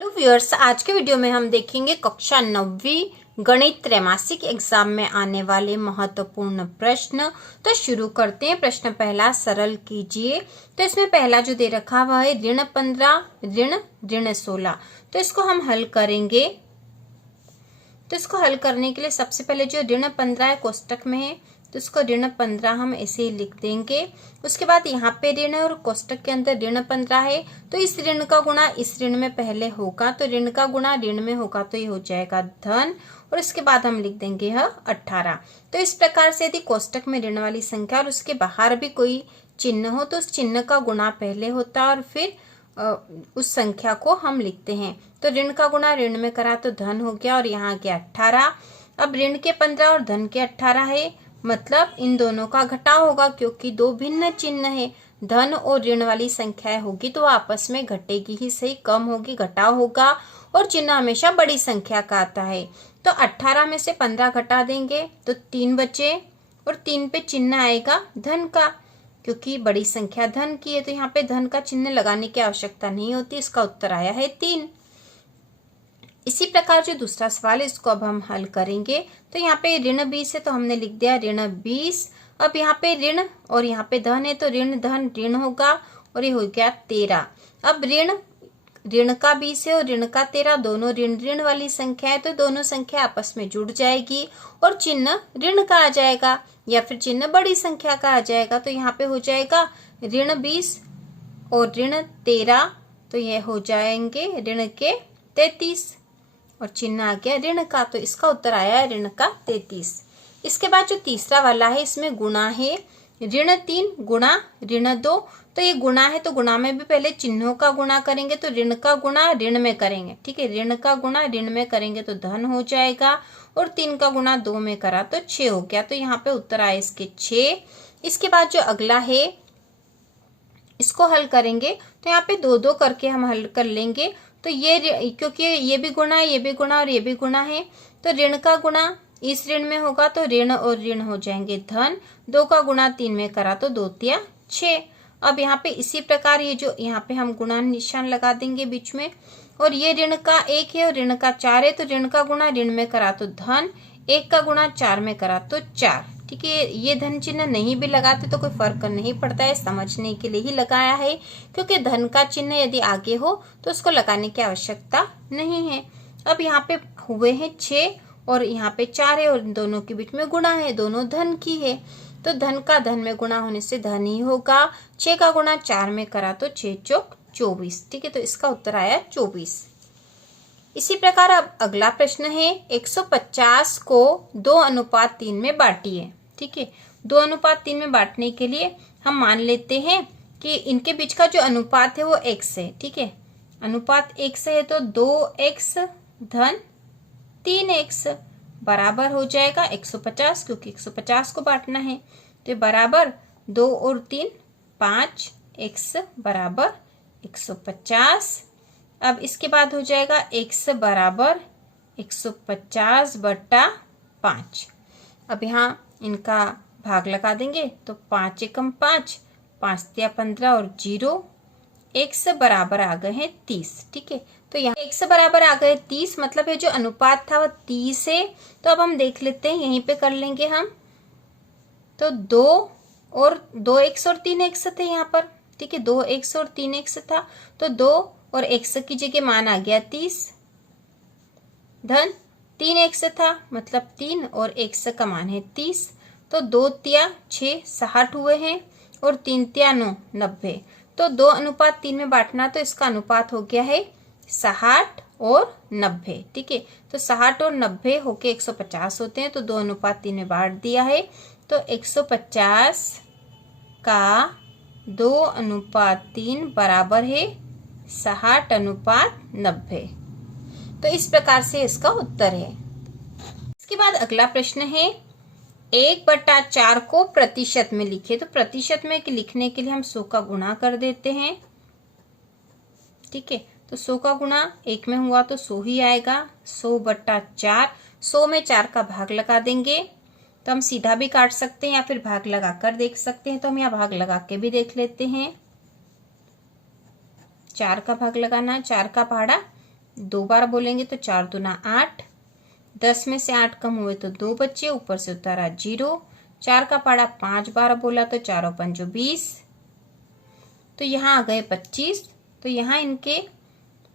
Hello viewers, आज के video में हम देखेंगे कक्षा 9वीं गणित त्रैमासिक एग्जाम में आने वाले महत्वपूर्ण प्रश्न। तो शुरू करते हैं। प्रश्न पहला, सरल कीजिए। तो इसमें पहला जो दे रखा हुआ है ऋण 15 ऋण 16। तो इसको हम हल करेंगे। तो इसको हल करने के लिए सबसे पहले जो ऋण 15 है कोष्टक में है, तो इसको ऋण 15 हम ऐसे ही लिख देंगे। उसके बाद यहाँ पे ऋण है और कोष्टक के अंदर ऋण 15 है, तो इस ऋण का गुणा इस ऋण में पहले होगा, तो ऋण का गुणा ऋण में होगा तो ये हो जाएगा धन, और इसके बाद हम लिख देंगे यह 18। तो इस प्रकार से यदि कोष्टक में ऋण वाली संख्या और उसके बाहर भी कोई चिन्ह हो तो उस चिन्ह का गुणा पहले होता है और फिर उस संख्या को हम लिखते हैं। तो ऋण का गुणा ऋण में करा तो धन हो गया और यहाँ गया 18। अब ऋण के 15 और धन के 18 है, मतलब इन दोनों का घटाव होगा क्योंकि दो भिन्न चिन्ह है। धन और ऋण वाली संख्याएं होगी तो आपस में घटेगी ही सही, कम होगी, घटाव होगा, और चिन्ह हमेशा बड़ी संख्या का आता है। तो 18 में से 15 घटा देंगे तो 3 बचे, और 3 पे चिन्ह आएगा धन का, क्योंकि बड़ी संख्या धन की है तो यहाँ पे धन का चिन्ह लगाने की आवश्यकता नहीं होती। इसका उत्तर आया है 3। इसी प्रकार जो दूसरा सवाल है इसको अब हम हल करेंगे। तो यहाँ पे ऋण 20 है तो हमने लिख दिया ऋण 20। अब यहाँ पे ऋण और यहाँ पे धन है तो ऋण धन ऋण होगा और ये हो गया 13। अब ऋण का 20 है और ऋण का 13, दोनों ऋण ऋण वाली संख्या है तो दोनों संख्या आपस में जुड़ जाएगी और चिन्ह ऋण का आ जाएगा या फिर चिन्ह बड़ी संख्या का आ जाएगा। तो यहाँ पे हो जाएगा ऋण 20 और ऋण 13, तो यह हो जाएंगे ऋण के 33 और चिन्ह आ गया ऋण का, तो इसका उत्तर आया है ऋण का 33। इसके बाद जो तीसरा वाला है इसमें गुणा है, ऋण 3 गुणा ऋण 2। तो ये गुणा है तो गुणा में भी पहले चिन्हों का गुणा करेंगे, तो ऋण का गुणा ऋण में करेंगे, ठीक है, ऋण का गुणा ऋण में करेंगे तो धन हो जाएगा, और 3 का गुणा 2 में करा तो 6 हो गया। तो यहाँ पे उत्तर आए इसके 6। इसके बाद जो अगला है इसको हल करेंगे, तो यहाँ पे 2-2 करके हम हल कर लेंगे। तो ये क्योंकि ये भी गुणा है, ये भी गुणा और ये भी गुणा है, तो ऋण का गुणा इस ऋण में होगा तो ऋण और ऋण हो जाएंगे धन। 2 का गुणा 3 में करा तो 2 तिया 6। अब यहाँ पे इसी प्रकार ये जो यहाँ पे हम गुणा निशान लगा देंगे बीच में, और ये ऋण का 1 है और ऋण का 4 है, तो ऋण का गुणा ऋण में करा तो धन, 1 का गुणा 4 में करा तो 4, ठीक है। ये धन चिन्ह नहीं भी लगाते तो कोई फर्क नहीं पड़ता है, समझने के लिए ही लगाया है, क्योंकि धन का चिन्ह यदि आगे हो तो उसको लगाने की आवश्यकता नहीं है। अब यहाँ पे हुए हैं 6 और यहाँ पे 4 है और दोनों के बीच में गुणा है, दोनों धन की है, तो धन का धन में गुणा होने से धन ही होगा। 6 का गुणा 4 में करा तो 6 चौक 24, ठीक है, तो इसका उत्तर आया 24। इसी प्रकार अब अगला प्रश्न है 150 को 2:3 में बांटिए, ठीक है। 2:3 में बांटने के लिए हम मान लेते हैं कि इनके बीच का जो अनुपात है वो x है, ठीक है। अनुपात x है तो 2x धन 3x बराबर हो जाएगा 150, क्योंकि 150 को बांटना है, तो बराबर 2 और 3 5, x बराबर 150। अब इसके बाद हो जाएगा x बराबर 150 बटा 5। अब यहाँ इनका भाग लगा देंगे तो 5 एकम 5, 5 तिया 15 और 0, x बराबर आ गए हैं 30, ठीक है। तो यहाँ x बराबर आ गए 30, मतलब ये जो अनुपात था वो 30 है। तो अब हम देख लेते हैं, यहीं पे कर लेंगे हम, तो 2x और 3x थे यहाँ पर, ठीक है, 2x और 3x था, तो 2 और x की जगह मान आ गया 30 धन 3x था, मतलब 3 और x का मान है 30, तो 2 तिया 6 60 हुए हैं और 3 तिया 9 90। तो 2:3 में बांटना, तो इसका अनुपात हो गया है 60 और 90, ठीक है। तो 60 और 90 होके 150 होते हैं, तो 2:3 में बांट दिया है, तो 150 का 2:3 बराबर है 60:90। तो इस प्रकार से इसका उत्तर है। इसके बाद अगला प्रश्न है 1/4 को प्रतिशत में लिखे। तो प्रतिशत में लिखने के लिए हम 100 का गुणा कर देते हैं, ठीक है। तो 100 का गुणा 1 में हुआ तो 100 ही आएगा, 100/4। 100 में 4 का भाग लगा देंगे, तो हम सीधा भी काट सकते हैं या फिर भाग लगाकर देख सकते हैं, तो हम यहाँ भाग लगा के भी देख लेते हैं। 4 का भाग लगाना, 4 का पहाड़ा 2 बार बोलेंगे तो 4 दूना 8, 10 में से 8 कम हुए तो 2 बच्चे, ऊपर से उतारा 0, 4 का पाड़ा 5 बार बोला तो 4 और 5 20, तो यहाँ आ गए 25। तो यहाँ इनके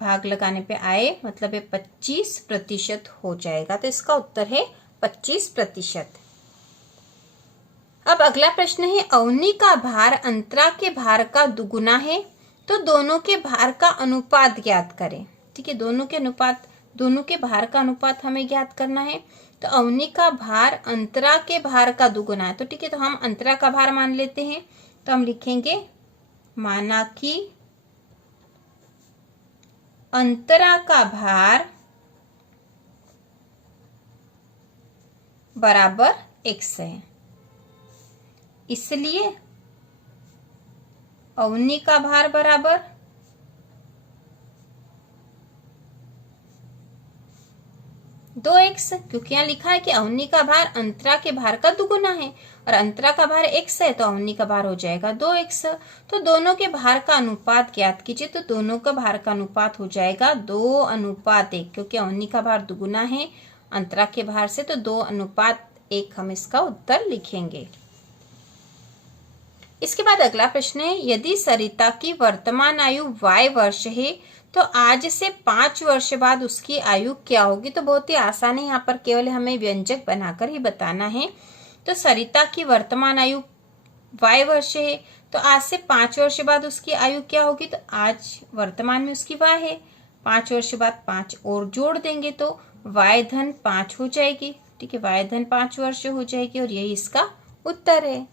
भाग लगाने पे आए, मतलब ये 25% हो जाएगा। तो इसका उत्तर है 25%। अब अगला प्रश्न है, अवनी का भार अंतरा के भार का दुगुना है, तो दोनों के भार का अनुपात ज्ञात करें। ठीक है, दोनों के भार का अनुपात हमें ज्ञात करना है। तो अवनी का भार अंतरा के भार का दुगुना है, तो ठीक है, तो हम अंतरा का भार मान लेते हैं। तो हम लिखेंगे माना कि अंतरा का भार बराबर x है, इसलिए अवनी का भार बराबर 2x, क्योंकि यहाँ लिखा है कि अवनी का भार अंतरा के भार का दुगुना है और अंतरा का भार x है, तो अवनी का भार हो जाएगा 2x। तो दोनों के भार का अनुपात ज्ञात कीजिए। तो दोनों का भार का अनुपात हो जाएगा 2:1, क्योंकि अवनी का भार दुगुना है अंतरा के भार से, तो 2:1 हम इसका उत्तर लिखेंगे। इसके बाद अगला प्रश्न है, यदि सरिता की वर्तमान आयु y वर्ष है, तो आज से 5 वर्ष बाद उसकी आयु क्या होगी। तो बहुत ही आसान है, यहाँ पर केवल हमें व्यंजक बनाकर ही बताना है। तो सरिता की वर्तमान आयु y वर्ष है, तो आज से 5 वर्ष बाद उसकी आयु क्या होगी। तो आज वर्तमान में उसकी y है, 5 वर्ष बाद 5 और जोड़ देंगे तो y धन 5 हो जाएगी। ठीक है, y धन 5 वर्ष हो जाएगी और यही इसका उत्तर है।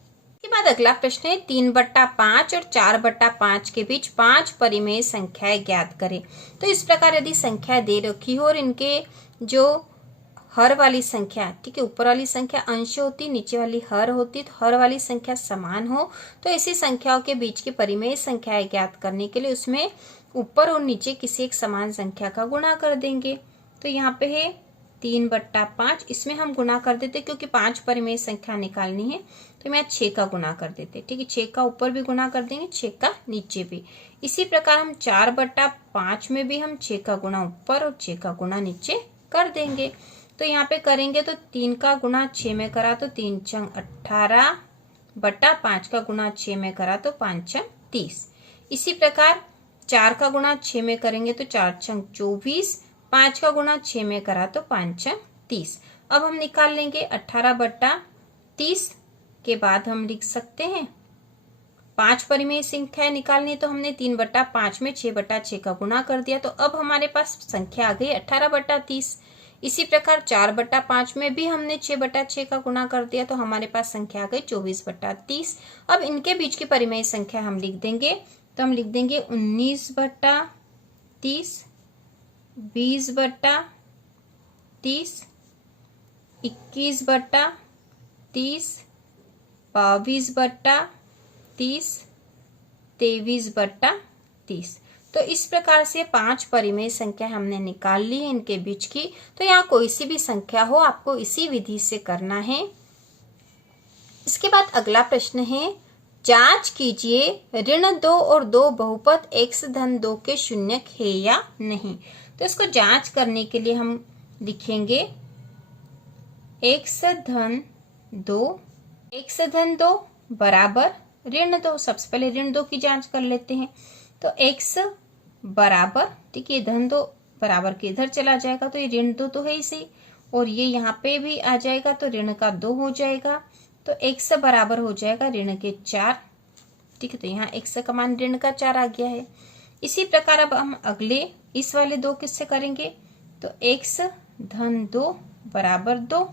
इसके बाद अगला प्रश्न है, 3/5 और 4/5 के बीच 5 परिमेय संख्याएं ज्ञात करें। तो इस प्रकार यदि संख्या दे रखी हो और इनके जो हर वाली संख्या, ठीक है, ऊपर वाली संख्या अंश होती, नीचे वाली हर होती, तो हर वाली संख्या समान हो, तो ऐसी संख्याओं के बीच की परिमेय संख्याएं ज्ञात करने के लिए उसमें ऊपर और नीचे किसी एक समान संख्या का गुणा कर देंगे। तो यहाँ पे है 3/5, इसमें हम गुणा कर देते क्योंकि 5 परिमेय संख्या निकालनी है, तो मैं 6 का गुणा कर देते। ठीक है, 6 का ऊपर भी गुणा कर देंगे, 6 का नीचे भी। इसी प्रकार हम 4/5 में भी हम 6 का गुणा ऊपर और 6 का गुणा नीचे कर देंगे। तो यहाँ पे करेंगे तो 3 का गुणा 6 में करा तो 3 छंग 18 बटा 5 का गुणा 6 में करा तो 5 छंग 30। इसी प्रकार 4 का गुणा 6 में करेंगे तो 4 छंग 24, 5 का गुणा 6 में करा तो 5 छंग 30। अब हम निकाल लेंगे 18 बटा 30 के बाद हम लिख सकते हैं 5 परिमेय संख्या निकालनी है, तो हमने 3/5 में 6/6 का गुणा कर दिया, तो अब हमारे पास संख्या आ गई 18/30। इसी प्रकार 4/5 में भी हमने 6/6 का गुणा कर दिया, तो हमारे पास संख्या आ गई 24/30। अब इनके बीच की परिमेय संख्या हम लिख देंगे, तो हम लिख देंगे 19/30, 20/30, 21/30, 22/30, 23/30। तो इस प्रकार से 5 परिमेय संख्या हमने निकाल ली है इनके बीच की। तो यहाँ कोई सी भी संख्या हो, आपको इसी विधि से करना है। इसके बाद अगला प्रश्न है, जांच कीजिए ऋण 2 और 2 बहुपद x धन 2 के शून्यक है या नहीं। तो इसको जांच करने के लिए हम लिखेंगे x धन 2 बराबर ऋण 2। सबसे पहले ऋण 2 की जांच कर लेते हैं। तो x बराबर, ठीक है, धन 2 बराबर के इधर चला जाएगा, तो ये ऋण 2 तो है ही सही, और ये यहाँ पे भी आ जाएगा तो ऋण का 2 हो जाएगा। तो x बराबर हो जाएगा ऋण के 4। ठीक है, तो यहाँ x का मान ऋण का 4 आ गया है। इसी प्रकार अब हम अगले इस वाले 2 किससे करेंगे। तो x धन 2 बराबर 2,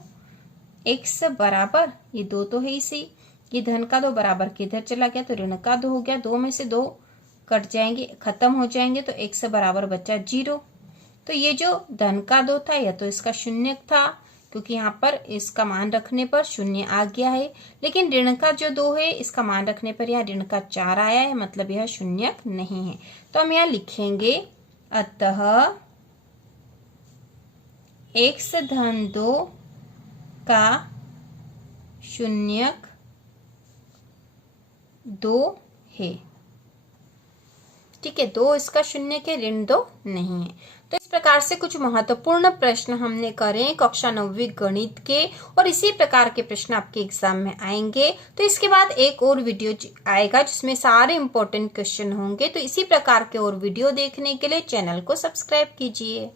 x बराबर ये 2 तो है ही सही, ये धन का 2 बराबर के इधर चला गया तो ऋण का 2 हो गया, 2 में से 2 कट जाएंगे, खत्म हो जाएंगे, तो x बराबर बचा 0। तो ये जो धन का 2 था यह तो इसका शून्यक था, क्योंकि यहाँ पर इसका मान रखने पर 0 आ गया है, लेकिन ऋण का जो 2 है इसका मान रखने पर यहाँ ऋण का 4 आया है, मतलब यह शून्यक नहीं है। तो हम यहाँ लिखेंगे अतः x धन 2 का शून्यक 2 है। ठीक है, 2 इसका शून्यक है, ऋण 2 नहीं है। तो तो इस प्रकार से कुछ महत्वपूर्ण प्रश्न हमने करे कक्षा 9वीं गणित के, और इसी प्रकार के प्रश्न आपके एग्जाम में आएंगे। तो इसके बाद एक और वीडियो आएगा जिसमें सारे इंपॉर्टेंट क्वेश्चन होंगे। तो इसी प्रकार के और वीडियो देखने के लिए चैनल को सब्सक्राइब कीजिए।